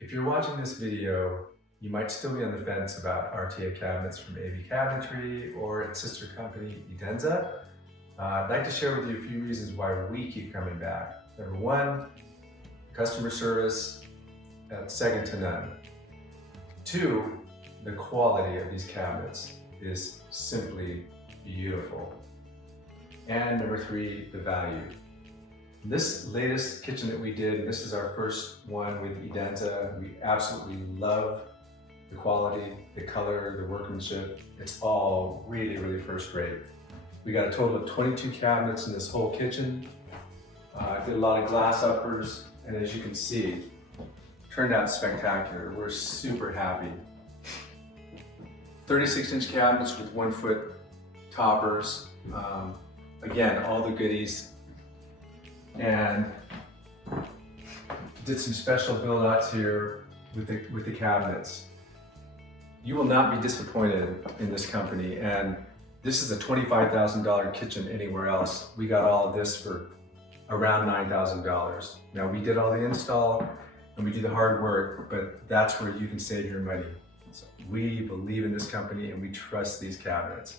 If you're watching this video, you might still be on the fence about RTA cabinets from AB Cabinetry or its sister company, Edenza. I'd like to share with you a few reasons why we keep coming back. Number one, customer service, second to none. Two, the quality of these cabinets is simply beautiful. And number three, the value. This latest kitchen that we did, this is our first one with Edenza. We absolutely love the quality, the color, the workmanship. It's all really, really first rate. We got a total of 22 cabinets in this whole kitchen. Did a lot of glass uppers, and as you can see, turned out spectacular. We're super happy. 36-inch cabinets with 1-foot toppers. Again, all the goodies. And did some special build outs here with the cabinets. You will not be disappointed in this company, and this is a $25,000 kitchen anywhere else. We got all of this for around $9,000. Now we did all the install and we do the hard work, but that's where you can save your money. So we believe in this company and we trust these cabinets.